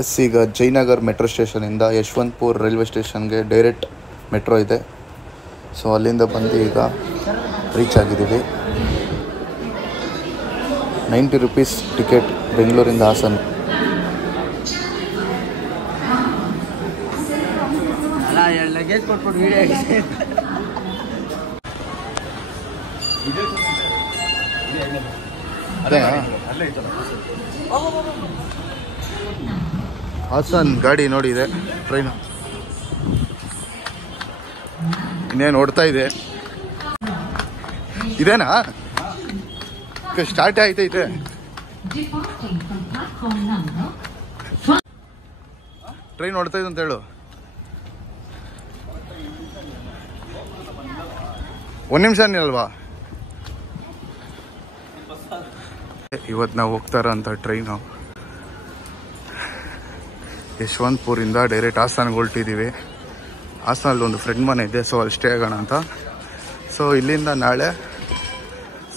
S, ಈಗ Jayanagar metro ಸ್ಟೇಷನಿಂದ Yeshwanthpur railway ಸ್ಟೇಷನ್ಗೆ direct metro ಇದೆ. ಸೊ ಅಲ್ಲಿಂದ ಬಂದು ಈಗ ರೀಚ್ ಆಗಿದ್ದೀವಿ. 90 ರೂಪೀಸ್ ಟಿಕೆಟ್ ಬೆಂಗಳೂರಿಂದ ಹಾಸನ. ಹಾಸನ್ ಗಾಡಿ ನೋಡಿದೆ, ಟ್ರೈನು ಇನ್ನೇನು ಓಡ್ತಾ ಇದೆ. ಇದೇನಾ ಸ್ಟಾರ್ಟ್ ಆಯ್ತೈತೆ. ಟ್ರೈನ್ ಓಡ್ತಾ ಇದೆ ಅಂತ ಹೇಳು. ಒಂದು ನಿಮಿಷ ಅಲ್ವಾ. ಇವತ್ತು ನಾವು ಹೋಗ್ತಾ ಇರೋಂಥ ಟ್ರೈನು ಯಶವಂತಪುರಿಂದ ಡೈರೆಕ್ಟ್ ಹಾಸನ್ಗೆ ಹೊರಟಿದ್ದೀವಿ. ಹಾಸನಲ್ಲಿ ಒಂದು ಫ್ರೆಂಡ್ ಮನೆ ಇದೆ, ಸೊ ಅಲ್ಲಿ ಸ್ಟೇ ಆಗೋಣ ಅಂತ. ಸೊ ಇಲ್ಲಿಂದ ನಾಳೆ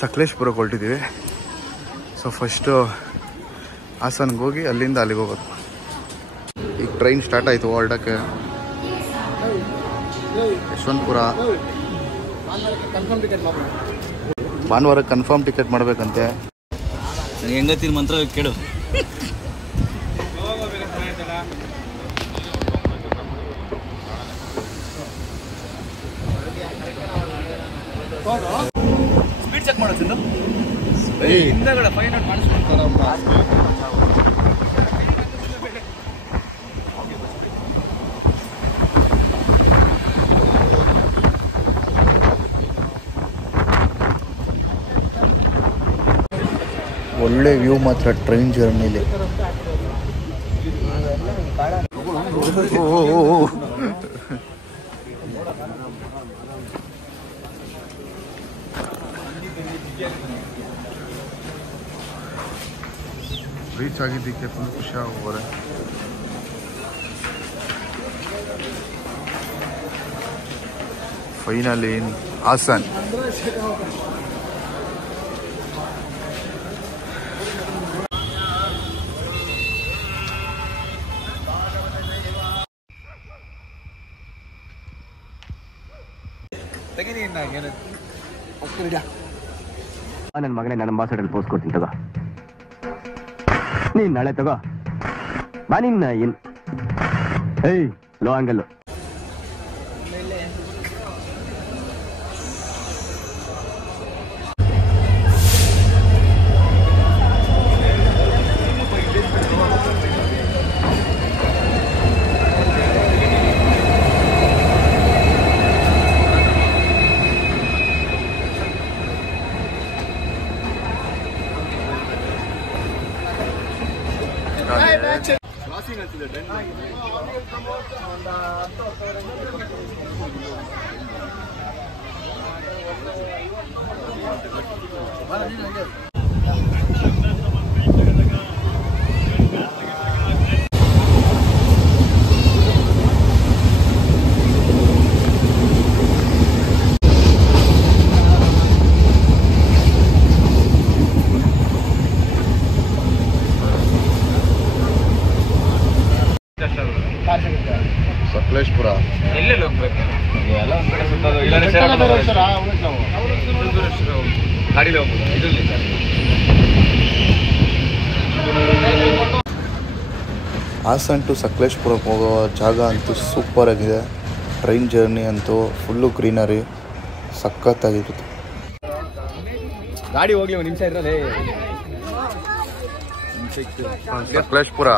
ಸಕಲೇಶ್ಪುರಕ್ಕೆ ಹೊರಟಿದ್ದೀವಿ. ಸೊ ಫಸ್ಟು ಹಾಸನ್ಗೆ ಹೋಗಿ ಅಲ್ಲಿಂದ ಅಲ್ಲಿಗೆ ಹೋಗೋದು. ಈಗ ಟ್ರೈನ್ ಸ್ಟಾರ್ಟ್ ಆಯಿತು ಹೊರಡೋಕ್ಕೆ. ಯಶವಂತಪುರ ಭಾನುವಾರ ಕನ್ಫರ್ಮ್ ಟಿಕೆಟ್ ಮಾಡಬೇಕಂತೆ. ಹೆಂಗತ್ತೀನಿ ಮಂತ್ರ ಕೇಳು. ಸ್ಪೀಡ್ ಚೆಕ್ ಮಾಡೋದು ಹಿಂದಗಡೆ ಫೈನ್ ಔಟ್ ಮಾಡಿಸ್ಕೊಡ್ತಾರಮ್ಮ. ಒಳ್ಳೆ ವ್ಯೂ ಮಾತ್ರ ಟ್ರೈನ್ ಜರ್ನಿಲಿ. ರೀಚ್ ಆಗಿದ್ದಕ್ಕೆ ಫುಲ್ ಖುಷಿ ಆಗೋರೆ. ಫೈನಲಿ ಇನ್ ಹಾಸನ್. ನನ್ನ ಮಗನೇ, ನನ್ನ ಅಂಬಾಸಡರ್ ಪೋಸ್ಟ್ ಕೊಡ್ತೀನಿ ತಗೋ. ನೀನ್ ನಾಳೆ ತಗೋ ಬಾ. ನಿನ್ನ ಏಯ್ ಲೋ ಆಂಗಲ್ಲು. ಸಕಲೇಶ್ಪುರ ಎಲ್ಲೆಲ್ಲಿ ಹೋಗ್ಬೇಕು? ಗಾಡಿಲಿ ಹೋಗ್ಬೋದು. ಇದರಲ್ಲಿ ಹಾಸನ್ ಟು ಸಕಲೇಶ್ಪುರಕ್ಕೆ ಹೋಗೋ ಜಾಗ ಅಂತೂ ಸೂಪರ್ ಆಗಿದೆ. ಟ್ರೈನ್ ಜರ್ನಿ ಅಂತೂ ಫುಲ್ಲು ಗ್ರೀನರಿ, ಸಖತ್ತಾಗಿರುತ್ತೆ. ಗಾಡಿ ಹೋಗ್ಲಿ, ಒಂದು ನಿಮಿಷ ಇರೋದೇ. ಸಕಲೇಶ್ಪುರ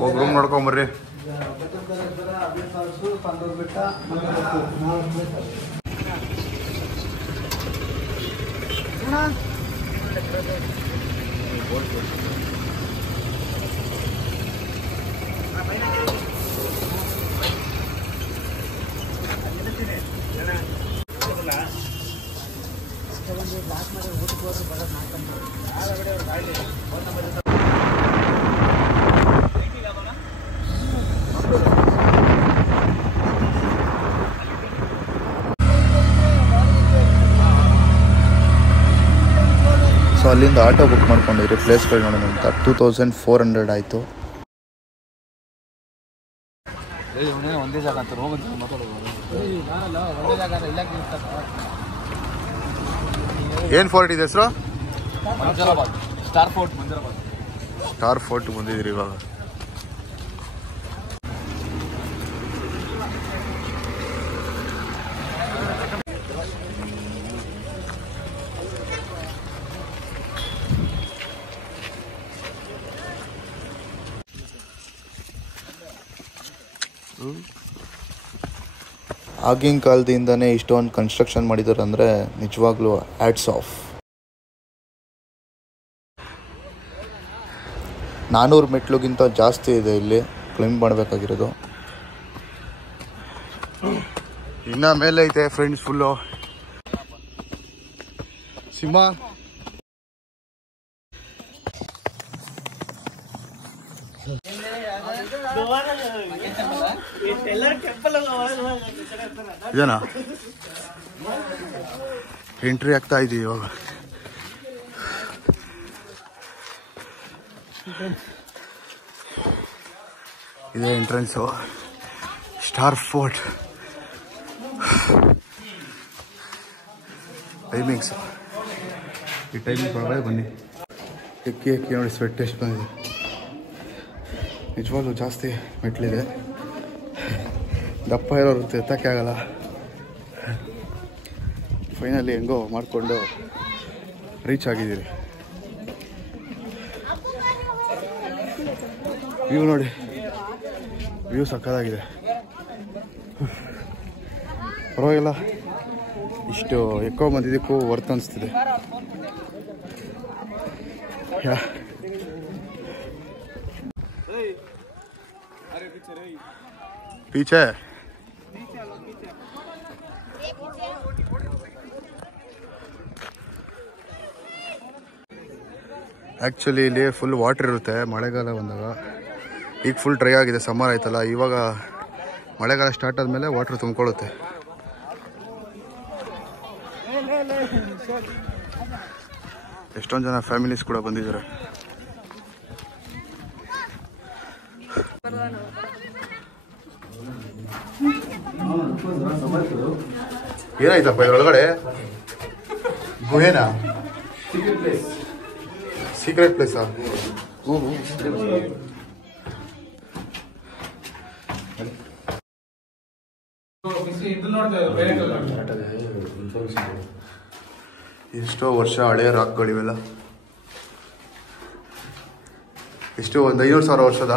ಹೋಗಿ ರೂಮ್ ನೋಡ್ಕೊಂಬರ್ರಿ. ಸೊ ಅಲ್ಲಿಂದ ಆಟೋ ಬುಕ್ ಮಾಡ್ಕೊಂಡಿದ್ರಿ ಪ್ಲೇಸ್ಗಳು ನೋಡೋಣ ಅಂತ 2400 ಆಯಿತು. ಒಂದೇ ಜಾಗ ಅಂತ ಏನು ಫೋರ್ಟ್ ಇದೆ ಹೆಸರು? Manjarabad star fort. Manjarabad star fort ಬಂದಿದ್ದೀರಿ ಇವಾಗ. ಆಗಿನ ಕಾಲದಿಂದನೇ ಇಷ್ಟೊಂದು ಕನ್ಸ್ಟ್ರಕ್ಷನ್ ಮಾಡಿದ್ದಾರೆ ಅಂದರೆ ನಿಜವಾಗ್ಲೂ ಹ್ಯಾಟ್ಸ್ ಆಫ್. 400 ಮೆಟ್ಲುಗಿಂತ ಜಾಸ್ತಿ ಇದೆ ಇಲ್ಲಿ ಕ್ಲೈಂಬ್ ಮಾಡಬೇಕಾಗಿರೋದು. ಇನ್ನು ಮೇಲೆ ಐತೆ ಫ್ರೆಂಡ್ಸ್ ಫುಲ್ಲು ಸಿಂಹ. ಇದೇನಾ ಎಂಟ್ರಿ ಆಗ್ತಾ ಇದೀವಿ ಇವಾಗ. ಇದೇ ಎಂಟ್ರೆನ್ಸು ಸ್ಟಾರ್ ಫೋರ್ಟ್. ಟೈಮಿಂಗ್ಸು ಈ ಟೈಮಿಂಗ್ ಒಳಗಡೆ ಬನ್ನಿ. ಎಕ್ಕಿ ನೋಡಿ ಸ್ವೆಟ್ ಎಷ್ಟು ಬಂದಿದೆ. ನಿಜವಾಗ್ಲೂ ಜಾಸ್ತಿ ಮೆಟ್ಲಿದೆ. ದಪ್ಪ ಇರೋರು ಎತ್ತಕ್ಕೆ ಆಗಲ್ಲ. ಫೈನಲಿ ಹೆಂಗೋ ಮಾಡಿಕೊಂಡು ರೀಚ್ ಆಗಿದ್ದೀರಿ. ವ್ಯೂ ನೋಡಿ, ವ್ಯೂ ಸಕ್ಕತ್ತಾಗಿದೆ. ಪರವಾಗಿಲ್ಲ, ಇಷ್ಟು ಎಕ್ಕೋ ಬಂದಿದ್ದಕ್ಕೂ ವರ್ತ್ ಅನಿಸ್ತಿದೆ. पीछे ಆ್ಯಕ್ಚುಲಿ ಇಲ್ಲಿ ಫುಲ್ ವಾಟರ್ ಇರುತ್ತೆ ಮಳೆಗಾಲ ಬಂದಾಗ. ಈಗ ಫುಲ್ ಡ್ರೈ ಆಗಿದೆ, ಸಮ್ಮರ್ ಆಯ್ತಲ್ಲ. ಇವಾಗ ಮಳೆಗಾಲ ಸ್ಟಾರ್ಟ್ ಆದಮೇಲೆ ವಾಟರ್ ತುಂಬಿಕೊಳ್ಳುತ್ತೆ. ಎಷ್ಟೊಂದು ಜನ ಫ್ಯಾಮಿಲೀಸ್ ಕೂಡ ಬಂದಿದ್ದಾರೆ. ಏನಾಯ್ತಪ್ಪ ಇದ್ರೊಳಗಡೆ? ಗುಹೆನಾ? ಸೀಕ್ರೆಟ್ ಪ್ಲೇಸಾ? ಎಷ್ಟೋ ವರ್ಷ ಹಳೆಯ ರಾಕ್ಗಳಿವೆಲ್ಲ. ಎಷ್ಟು ಒಂದು 500,000 ವರ್ಷದ?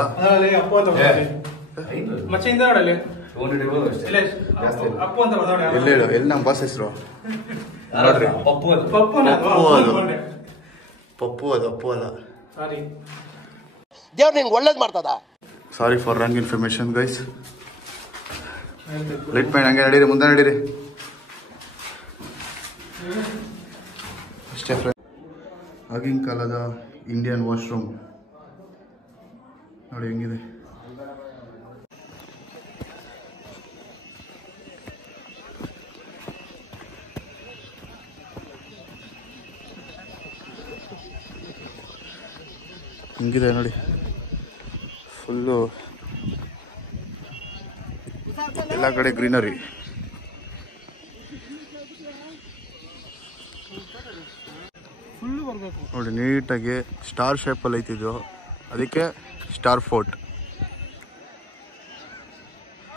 ಎಲ್ಲಿ ಹೇಳು, ಎಲ್ಲಿ ನಮ್ಮ ಬಾಸ್ ಹೆಸರು ನೋಡ್ರಿ. ಪಪ್ಪು ಅದು ಅಪ್ಪು ಅಲ್ಲ. ದೇವ್ರು ನಿಂಗೆ ಒಳ್ಳೇದು ಮಾಡ್ತದ. Sorry for wrong information guys. Light mind ಹಂಗೆ ನಡೀರಿ, ಮುಂದೆ ನಡೀರಿ ಅಷ್ಟೇ ಫ್ರೆಂಡ್. ಆಗಿನ ಕಾಲದ ಇಂಡಿಯನ್ ವಾಶ್ರೂಮ್ ನೋಡಿ ಹೆಂಗಿದೆ. ಹಿಂಗಿದೆ ನೋಡಿ, ಫುಲ್ಲು ಎಲ್ಲ ಕಡೆ ಗ್ರೀನರಿ. ನೋಡಿ ನೀಟಾಗಿ ಸ್ಟಾರ್ ಶೇಪಲ್ಲಿ ಐತಿದ್ದು, ಅದಕ್ಕೆ ಸ್ಟಾರ್ ಫೋರ್ಟ್.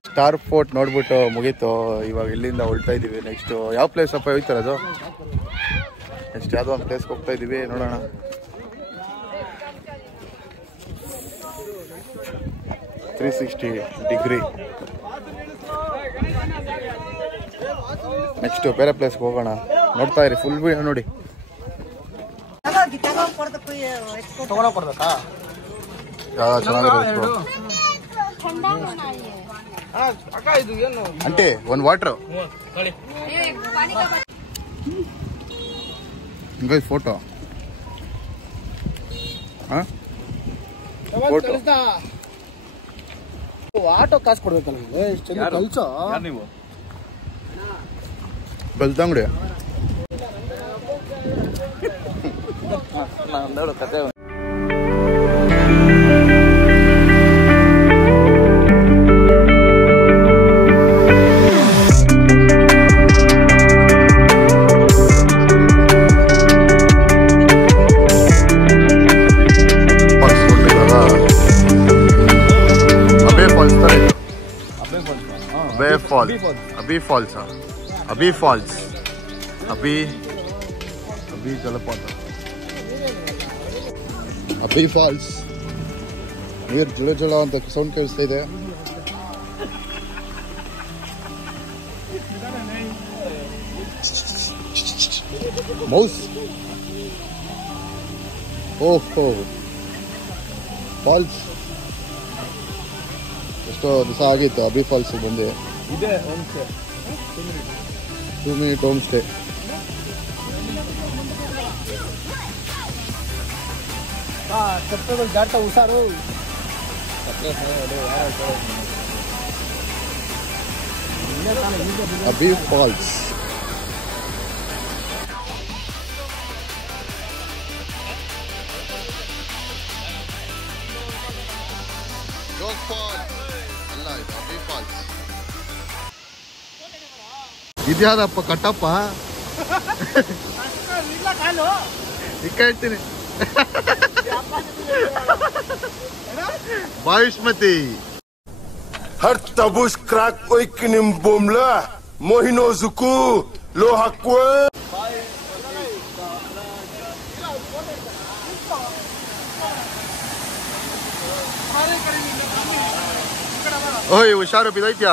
ಸ್ಟಾರ್ ಫೋರ್ಟ್ ನೋಡ್ಬಿಟ್ಟು ಮುಗೀತು. ಇವಾಗ ಇಲ್ಲಿಂದ ಹೊಳ್ತಾ ಇದ್ದೀವಿ. ನೆಕ್ಸ್ಟು ಯಾವ ಪ್ಲೇಸ್ ಅಪ್ಪ ಹೋಗ್ತಾರದು? ನೆಕ್ಸ್ಟ್ ಯಾವುದೋ ಒಂದು ಪ್ಲೇಸ್ಗೆ ಹೋಗ್ತಾ ಇದ್ದೀವಿ, ನೋಡೋಣ. Three 360 degree. ನೆಕ್ಸ್ಟ್ ಬೇರೆ ಪ್ಲೇಸ್ಗೆ ಹೋಗೋಣ. ನೋಡ್ತಾ ಇರಿ, ಫುಲ್ ವ್ಯೂ ನೋಡಿ. ಅಂಟೆ ಒಂದು ವಾಟ್ರು ಹಿಂಗ ಫೋಟೋ. ಫೋಟೋ ಆಟೋ ಕಾಸು ಕೊಡ್ಬೇಕಲ್ಲ ಕಲ್ಸೋ ನೀವು ಬೆಳ್ತಂಗಡಿ. ನಾನು ಕತೆ ಅಭಿ ಜಲಪಾತ ಅಭಿ ಫಾಲ್ಸ್ ನೀರು ಜುಳ ಜುಳ ಅಂತ ಸೌಂಡ್ ಕೇಳಿಸ್ತಾ ಇದೆ. ಮೌಸ್ ಓಹೋ ಫಾಲ್ಸ್ ಎಷ್ಟೋ ದಿವಸ ಆಗಿತ್ತು ಅಭಿ ಫಾಲ್ಸ್ ಬಂದು. ಇದೆ 2 minute ಹೋಮ್ ಸ್ಟೇ. ಜಾಟ ಹುಷಾರು. ಅಭಿ ಫಾಲ್ಸ್ ಜೋಗ್ ಫಾಲ್ಸ್ ಅಲ್ಲ, ಇದು ಅಭಿ ಫಾಲ್ಸ್. ಇದ್ಯಾರಪ್ಪ ಕಟ್ಟಪ್ಪ ಹೇಳ್ತೀನಿ. ಬಾಯುಷ್ಮತಿ Har tabus crack oikinim bomla mohino zuku lo hakwe. ಓಯ್ ಹುಷಾರು ಬಿದ್ದೈತ್ಯಾ?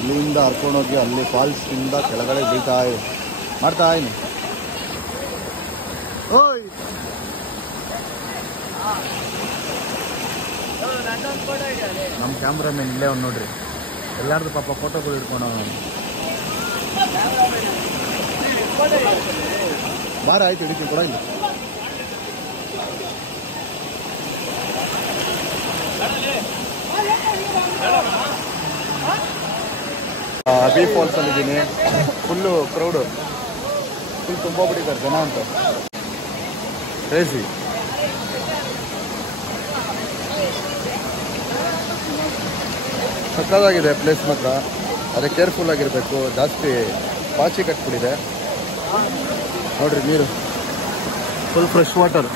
ಇಲ್ಲಿಂದ ಹರ್ಕೊಂಡೋಗಿ ಅಲ್ಲಿ ಫಾಲ್ಸ್ ಇಂದ ಕೆಳಗಡೆ ಬೀಳ್ತಾ ಮಾಡ್ತಾ ಇನಿ. ಓಯ್ ನಮ್ಮ ಕ್ಯಾಮ್ರಾಮನ್ ಇಲ್ಲೇ ಒಂದು ನೋಡ್ರಿ, ಎಲ್ಲಾರ್ದು ಪಾಪ ಫೋಟೋಗಳು ಇಟ್ಕೊಂಡು ಬಾರ ಆಯ್ತು ಹಿಡಿತೀವಿ ಕೂಡ ಇಲ್ಲ. ಅಭಿ ಫಾಲ್ಸ್ ಅಲ್ಲಿದ್ದೀನಿ. ಫುಲ್ಲು ಕ್ರೌಡು, ಫುಲ್ ತುಂಬ ಬಿಟ್ಟಿದ್ದಾರೆ ಜನ ಅಂತ. ಕ್ರೇಜಿ. ಸಕ್ಕದಾಗಿದೆ ಪ್ಲೇಸ್ ಮಾತ್ರ, ಅದೇ ಕೇರ್ಫುಲ್ ಆಗಿರಬೇಕು. ಜಾಸ್ತಿ ಪಾಚಿ ಕಟ್ಬಿಟ್ಟಿದೆ ನೋಡ್ರಿ. ನೀರು full fresh water.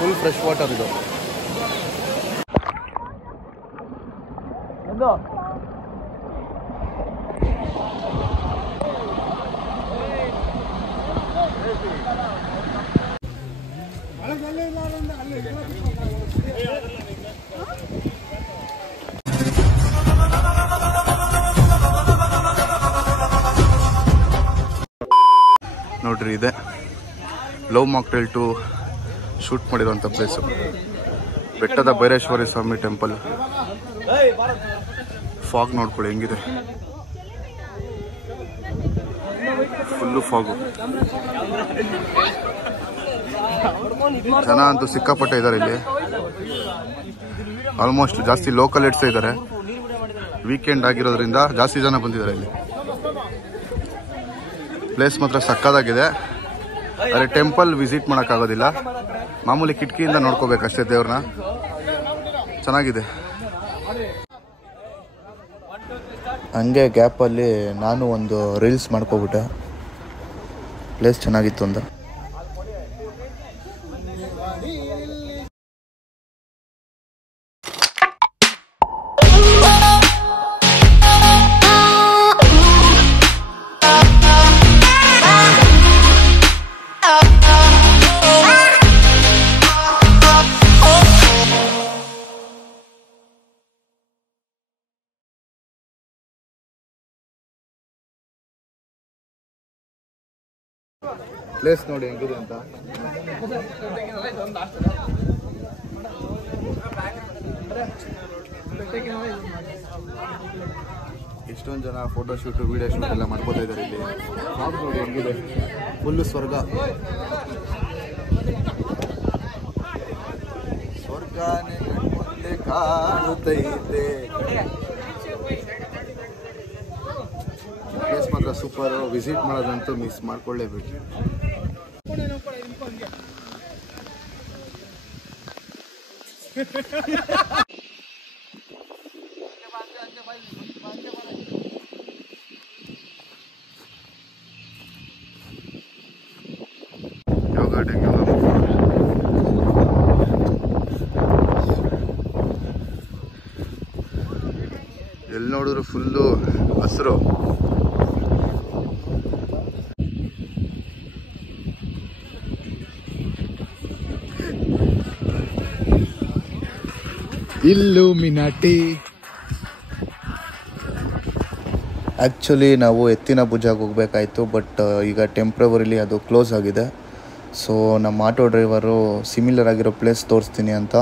Full fresh water ಇದು. ನೋಡ್ರಿ, ಇದೆ ಲವ್ ಮಾಕ್ಟೇಲ್ 2 ಶೂಟ್ ಮಾಡಿರುವಂಥ ಪ್ಲೇಸು. ಬೆಟ್ಟದ ಭೈರೇಶ್ವರಿ ಸ್ವಾಮಿ ಟೆಂಪಲ್. ಫಾಗ್ ನೋಡ್ಕೊಳ್ಳಿ ಹೆಂಗಿದೆ, ಫುಲ್ಲು ಫಾಗು. ಜನ ಅಂತೂ ಸಿಕ್ಕಾಪಟ್ಟೆ ಇದ್ದಾರೆ ಇಲ್ಲಿ. ಆಲ್ಮೋಸ್ಟ್ ಜಾಸ್ತಿ ಲೋಕಲ್ ಇಡ್ಸ್ ಇದ್ದಾರೆ. ವೀಕೆಂಡ್ ಆಗಿರೋದ್ರಿಂದ ಜಾಸ್ತಿ ಜನ ಬಂದಿದ್ದಾರೆ ಇಲ್ಲಿ. ಪ್ಲೇಸ್ ಮಾತ್ರ ಸಕ್ಕದಾಗಿದೆ. ಆದರೆ ಟೆಂಪಲ್ ವಿಸಿಟ್ ಮಾಡೋಕ್ಕಾಗೋದಿಲ್ಲ, ಮಾಮೂಲಿ ಕಿಟಕಿಯಿಂದ ನೋಡ್ಕೋಬೇಕಷ್ಟೇ ದೇವ್ರನ್ನ. ಚೆನ್ನಾಗಿದೆ. ಹಂಗೆ ಗ್ಯಾಪಲ್ಲಿ ನಾನು ಒಂದು ರೀಲ್ಸ್ ಮಾಡ್ಕೊಬಿಟ್ಟೆ, ಪ್ಲೇಸ್ ಚೆನ್ನಾಗಿತ್ತು ಅಂತ. ಪ್ಲೇಸ್ ನೋಡಿ ಹೆಂಗಿದೆ ಅಂತ. ಎಷ್ಟೊಂದು ಜನ ಫೋಟೋಶೂಟು ವೀಡಿಯೋ ಶೂಟ್ ಎಲ್ಲ ಮಾಡ್ಕೋತಾ ಇದ್ದಾರೆ ಇಲ್ಲಿ. ಶಾಪ್ ನೋಡಿ ಹೆಂಗಿದೆ, ಫುಲ್ಲು ಸ್ವರ್ಗ. ಸ್ವರ್ಗನೇ ಮುಂದೆ ಕಾಣುತ್ತೈತೆ. ಪ್ಲೇಸ್ ಮಾತ್ರ ಸೂಪರ್. ವಿಸಿಟ್ ಮಾಡೋದಂತೂ ಮಿಸ್ ಮಾಡ್ಕೊಳ್ಳೇಬೇಕು. ಎಲ್ಲಿ ನೋಡಿದ್ರು ಫುಲ್ಲು ಹಸಿರು. ಇಲ್ಲುಮಿನಾಟಿ. ಆ್ಯಕ್ಚುಲಿ ನಾವು ಎತ್ತಿನ ಭುಜಾಗೆ ಹೋಗ್ಬೇಕಾಯ್ತು, ಬಟ್ ಈಗ ಟೆಂಪ್ರವರಿಲಿ ಅದು ಕ್ಲೋಸ್ ಆಗಿದೆ. ಸೊ ನಮ್ಮ ಆಟೋ ಡ್ರೈವರು ಸಿಮಿಲರ್ ಆಗಿರೋ ಪ್ಲೇಸ್ ತೋರಿಸ್ತೀನಿ ಅಂತ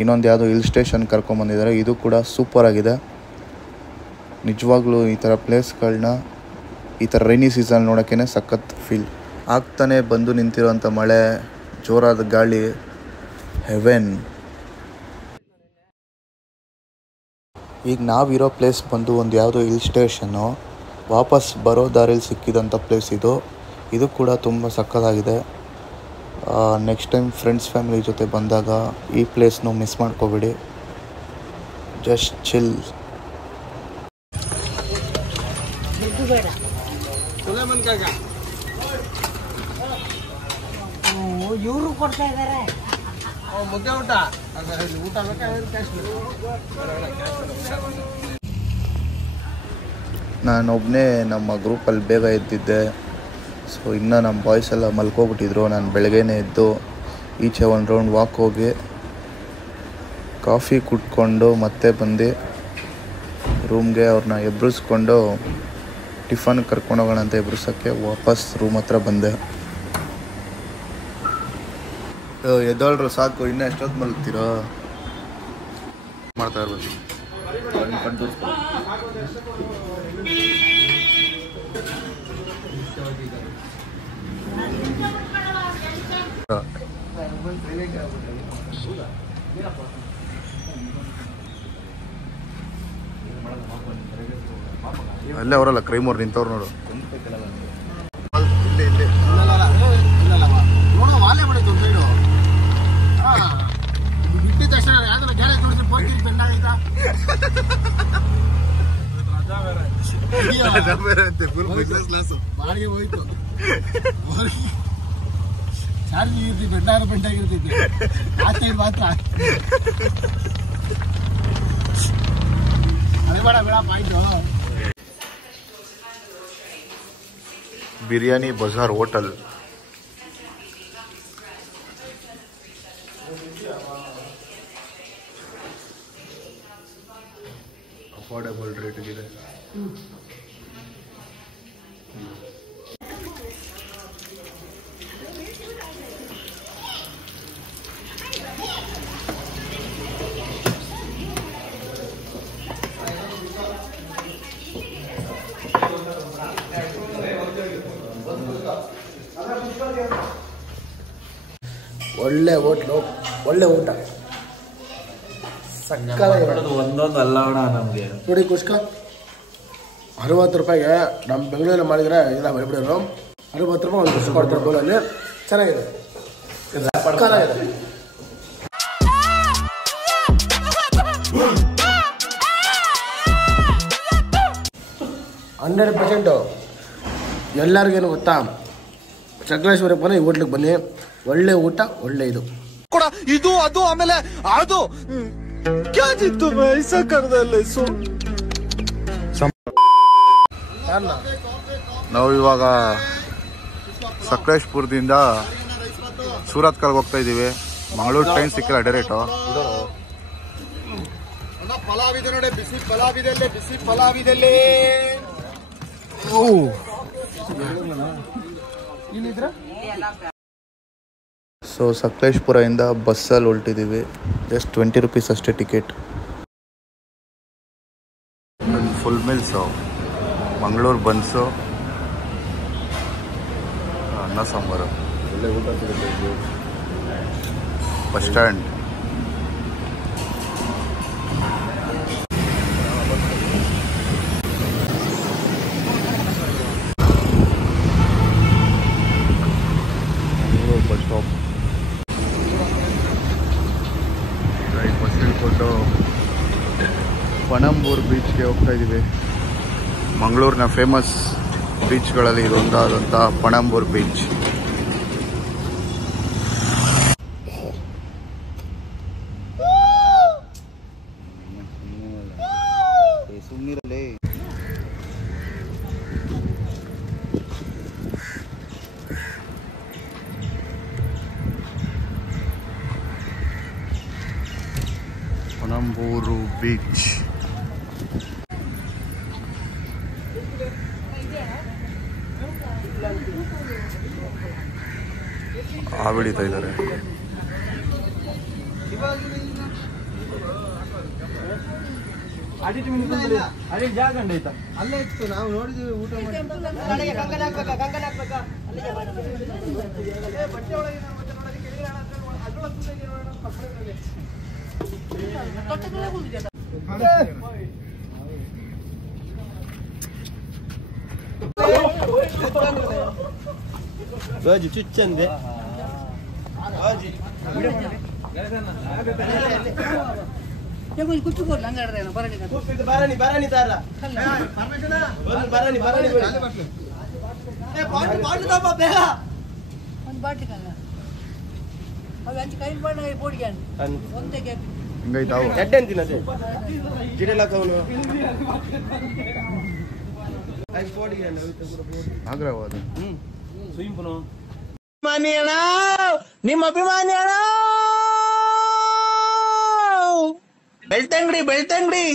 ಇನ್ನೊಂದು ಯಾವುದೋ ಹಿಲ್ ಸ್ಟೇಷನ್ ಕರ್ಕೊಂಬಂದಿದ್ದಾರೆ. ಇದು ಕೂಡ ಸೂಪರ್ ಆಗಿದೆ. ನಿಜವಾಗ್ಲೂ ಈ ಥರ ಪ್ಲೇಸ್ಗಳನ್ನ ಈ ಥರ ರೈನಿ ಸೀಸನ್ ನೋಡೋಕ್ಕೇ ಸಖತ್ ಫೀಲ್. ಆಗ್ತಾನೆ ಬಂದು ನಿಂತಿರೋಂಥ ಮಳೆ, ಜೋರಾದ ಗಾಳಿ, ಹೆವೆನ್. ಈಗ ನಾವಿರೋ ಪ್ಲೇಸ್ ಬಂದು ಒಂದು ಯಾವುದೋ ಹಿಲ್ ಸ್ಟೇಷನ್ನು. ವಾಪಸ್ ಬರೋ ದಾರಿಯಲ್ಲಿ ಸಿಕ್ಕಿದಂಥ ಪ್ಲೇಸ್ ಇದು. ಇದು ಕೂಡ ತುಂಬ ಸಕ್ಕತ್ತಾಗಿದೆ. ನೆಕ್ಸ್ಟ್ ಟೈಮ್ ಫ್ರೆಂಡ್ಸ್ ಫ್ಯಾಮಿಲಿ ಜೊತೆ ಬಂದಾಗ ಈ ಪ್ಲೇಸ್ನು ಮಿಸ್ ಮಾಡ್ಕೋಬೇಡಿ. Just chill. ಇವರು ಕೊಡ್ತಾ ಇದ್ದಾರೆ ಮುದ್ದೆ ಊಟ ನಾನೊಬ್ಬನೇ ನಮ್ಮ ಗ್ರೂಪಲ್ಲಿ ಬೇಗ ಎದ್ದಿದ್ದೆ. ಸೊ ಇನ್ನು ನಮ್ಮ ಬಾಯ್ಸ್ ಎಲ್ಲ ಮಲ್ಕೋಬಿಟ್ಟಿದ್ರು. ನಾನು ಬೆಳಗ್ಗೆನೇ ಎದ್ದು ಈಚೆ ಒಂದು ರೌಂಡ್ ವಾಕ್ ಹೋಗಿ ಕಾಫಿ ಕುಟ್ಕೊಂಡು ಮತ್ತೆ ಬಂದು ರೂಮ್ಗೆ ಅವ್ರನ್ನ ಎಬ್ರಿಸ್ಕೊಂಡು ಟಿಫನ್ ಕರ್ಕೊಂಡೋಗೋಣ ಅಂತ ಎಬ್ರಿಸೋಕ್ಕೆ ವಾಪಸ್ ರೂಮ್ ಹತ್ರ ಬಂದೆ. ಎದ್ದೋಳ್ರು ಸಾಕು, ಇನ್ನೂ ಎಷ್ಟೊತ್ತು ಮಲಗ್ತೀರೋ ಮಾಡ್ತಾ ಇರ್ಬೇಕು. ಅಲ್ಲೇ ಅವರಲ್ಲ ಕ್ರೈಮ್ ಅವ್ರು ನಿಂತವ್ರು ನೋಡು. ಇಲ್ಲಿ ಇಲ್ಲಿ ಬಿಟ್ಟಿದ ತಕ್ಷಣ ಯಾವ್ದಾರ ಗ್ಯಾರೇಜ್ ನೋಡಿದ್ರೆ ಪೋರ್ಟಿಗೆ ಬೆಂಡಾಗೈತಾ ಬಾಡಿಗೆ ಹೋಯ್ತು. ಚಾರ್ಜ್ ಇರ್ತಿ ಬೆಂಡಾಗಿರ್ತೈತಿ ಆ ಸೈಡ್ ಮಾತ್ರ. ಅದೇ ಬೇಡ ಬೇಡ point. Biryani Bazaar hotel. Affordable ರೇಟ್ಗಿದೆ. ಒಳ್ಳೆ ಹೋಟ್ಲು, ಒಳ್ಳೆ ಊಟ, ಒಂದೊಂದು ಅಲ್ಲ ನಮ್ಗೆ ನೋಡಿ. ಕುಷ್ಕ 60 ರೂಪಾಯಿಗೆ ನಮ್ಮ ಬೆಂಗಳೂರಲ್ಲಿ ಮಾಡಿದ್ರೆ ಇಲ್ಲ ಬಿಡೋರು. 60 ರೂಪಾಯಿ ಒಂದು ಕುಷ್ಕ ಕೊಡ್ತಾರೆ ಬೋಲಲ್ಲಿ. ಚೆನ್ನಾಗಿದೆ, ಸಕ್ಕತ್ತಾಗಿದೆ. 100% ಎಲ್ಲರಿಗೇನು ಗೊತ್ತಾ, ಸಕಲೇಶ್ವರಕ್ಕೆ ಬಂದರೆ ಈ ಹೋಟ್ಲಿಗೆ ಬನ್ನಿ. ಒಳ್ಳೆ ಊಟ, ಒಳ್ಳೆ ಇದು ಕೂಡ ಇದು ಅದು ಆಮೇಲೆ ಅದು ಕ್ಯಾಜಿತ್ತು ಐಸಾ ಕರ್ದಲ್ಲಿ. ನಾವು ಇವಾಗ ಸಕಲೇಶ್ಪುರದಿಂದ ಸೂರತ್ಕಲ್ಗೆ ಹೋಗ್ತಾ ಇದ್ದೀವಿ. ಮಂಗಳೂರು ಟ್ರೈನ್ ಸಿಕ್ಕಿಲ್ಲ ಡೈರೆಕ್ಟು. ಪಲಾವಿದೆ ನೋಡಿ, ಬಿಸಿ ಪಲಾವಿದಲ್ಲಿ, ಬಿಸಿ ಪಲಾವಿದಲ್ಲಿ. ಸೊ ಸಕಲೇಶ್ಪುರದಿಂದ ಬಸ್ಸಲ್ಲಿ ಹೊರಟಿದ್ದೀವಿ. ಜಸ್ಟ್ 20 ರೂಪೀಸ್ ಅಷ್ಟೇ ticket. Full meals buns, Mangaluru buns, ಅನ್ನ sambar, bus stand. Bus stop bus ಹಿಡ್ಕೊಂಡು ಪಣಂಬೂರು ಬೀಚ್ಗೆ ಹೋಗ್ತಾ ಇದ್ದೀವಿ. ಮಂಗಳೂರಿನ ಫೇಮಸ್ ಬೀಚ್ಗಳಲ್ಲಿ ಇದೊಂದಾದಂಥ ಪಣಂಬೂರು ಬೀಚ್. ಸುಮ್ಮನಿರಲೇ. ಪಣಂಬೂರು ಬೀಚ್. ಆವಿಡಿತಾ ಇದ್ದಾರೆ. ಅದೇ ಜಾಗ ಆಯ್ತಾ ಅಲ್ಲೇ ಇತ್ತು, ನಾವು ನೋಡಿದ್ವಿ. ಊಟ ಗಾಜಿ ಚುಚ್ಚಂದೆ ಬರಣಿ ಬರಣಿ ತಾರ ಬರಣಿ ಬರಣಿ ಹಿಂಗೈತಾವು ಎಡ್ಡೆಂತಿನದು ಗಿಡಲಕವನು ಆಗ್ರವ ಅದು. ನಿಮ್ಮ ಅಭಿಮಾನಿ ಅಣ್ಣ ಬೆಳ್ತಂಗಡಿ ಬೆಳ್ತಂಗಡಿ.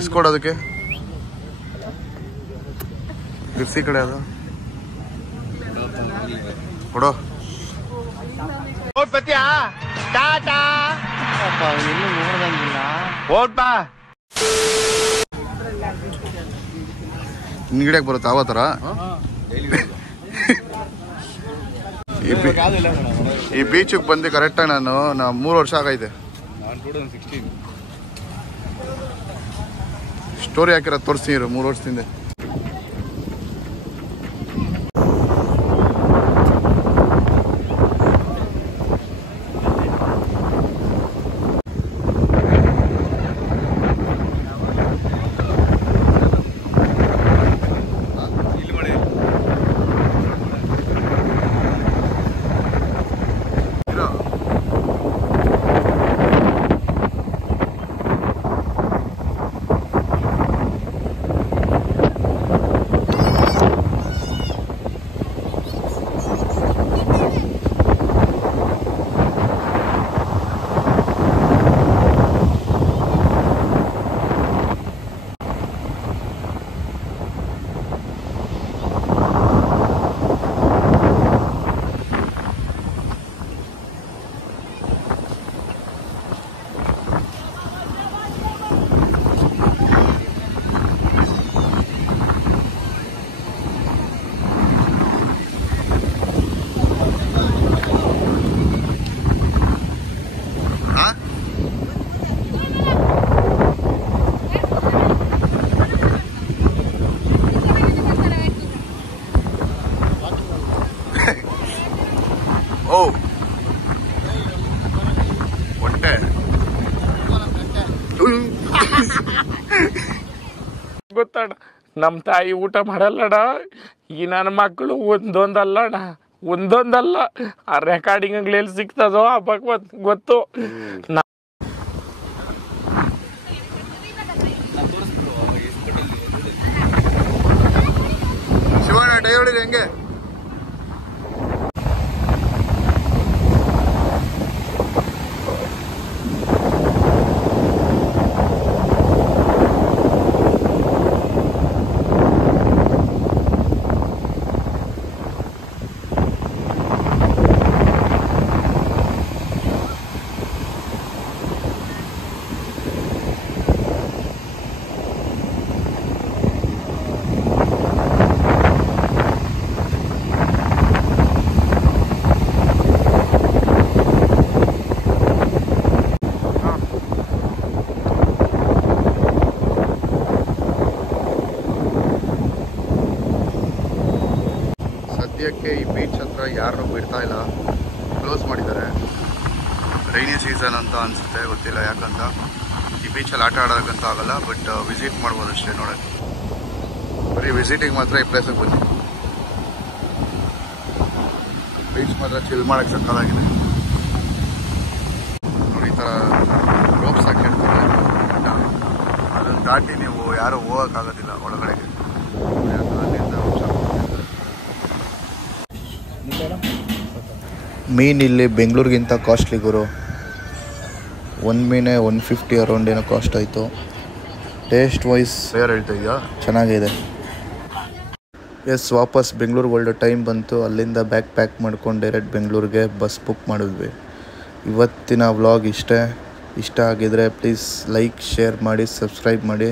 ಇಸ್ಕೊಡೋದಕ್ಕೆ ಗಿರ್ಸಿ ಕಡೆ ಅದು ಕೊಡೋ. ಹಿಂಗಡಿಯಾಗ ಬರುತ್ತೆ ಆವ ಥರ. ಈ ಬೀಚಿಗೆ ಬಂದು ಕರೆಕ್ಟಾಗಿ ನಾನು 3 ವರ್ಷ ಆಗೈತೆ. ಸ್ಟೋರಿ ಹಾಕಿರೋದು ತೋರಿಸ್ತೀನಿ 3 ವರ್ಷದಿಂದ. ಗೊತ್ತಣ್ಣ, ನಮ್ಮ ತಾಯಿ ಊಟ ಮಾಡಲ್ಲಣ್ಣ. ಈ ನನ್ನ ಮಕ್ಕಳು ಒಂದೊಂದಲ್ಲ ಆ ರೆಕಾರ್ಡಿಂಗ್ ಎಲ್ಲಿ ಸಿಗ್ತದೋ ಆ ಭಗವತ್ ಗೊತ್ತು. ಟೈರ್ ಹೊಡಿರಿ ಹೆಂಗೆ. ಸದ್ಯಕ್ಕೆ ಈ ಬೀಚ್ ಹತ್ರ ಯಾರು ಬಿಡ್ತಾ ಇಲ್ಲ, ಕ್ಲೋಸ್ ಮಾಡಿದ್ದಾರೆ. ರೈನಿ ಸೀಸನ್ ಅಂತ ಅನಿಸುತ್ತೆ, ಗೊತ್ತಿಲ್ಲ ಯಾಕಂತ. ಈ ಬೀಚಲ್ಲಿ ಆಟ ಆಡೋಕ್ಕಂತ ಆಗಲ್ಲ, ಬಟ್ ವಿಸಿಟ್ ಮಾಡ್ಬೋದು ಅಷ್ಟೇ. ನೋಡೋಕ್ಕೆ ಬರೀ ವಿಸಿಟಿಗೆ ಮಾತ್ರ ಈ ಪ್ಲೇಸಿಗೆ ಬನ್ನಿ. ಬೀಚ್ ಮಾತ್ರ ಚಿಲ್ ಮಾಡೋಕ್ಕೆ ಸಕ್ಕತ್ತಾಗಿದೆ ನೋಡಿ. ಈ ಥರ ರೋಪ್ಸ್ ಹಾಕಿರ್ತಾರೆ, ಅದನ್ನು ದಾಟಿ ನೀವು ಯಾರೂ ಹೋಗೋಕ್ಕಾಗೋದಿಲ್ಲ ಒಳಗಡೆಗೆ. ಮೀನು ಇಲ್ಲಿ ಬೆಂಗಳೂರಿಗಿಂತ ಕಾಸ್ಟ್ಲಿ ಗುರು. ಒಂದು ಮೀನೇ 150 ಅರೌಂಡ್ ಏನೋ ಕಾಸ್ಟ್ ಆಯಿತು. ಟೇಸ್ಟ್ ವೈಸ್ ಯಾರು ಹೇಳ್ತಾ ಇದೆಯಾ, ಚೆನ್ನಾಗಿದೆ. ಎಸ್, ವಾಪಸ್ ಬೆಂಗಳೂರಿಗೆ ಒಳ್ಳೆ ಟೈಮ್ ಬಂತು. ಅಲ್ಲಿಂದ ಬ್ಯಾಗ್ ಪ್ಯಾಕ್ ಮಾಡ್ಕೊಂಡು ಡೈರೆಕ್ಟ್ ಬೆಂಗಳೂರಿಗೆ ಬಸ್ ಬುಕ್ ಮಾಡಿದ್ವಿ. ಇವತ್ತಿನ ವ್ಲಾಗ್ ಇಷ್ಟ ಆಗಿದರೆ ಪ್ಲೀಸ್ ಲೈಕ್, ಶೇರ್ ಮಾಡಿ, ಸಬ್ಸ್ಕ್ರೈಬ್ ಮಾಡಿ,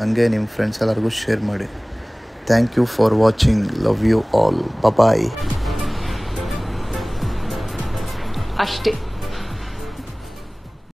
ಹಾಗೆ ನಿಮ್ಮ ಫ್ರೆಂಡ್ಸ್ ಎಲ್ಲರಿಗೂ ಶೇರ್ ಮಾಡಿ. Thank you for watching. Love you all. Bye. ಅಷ್ಟೇ.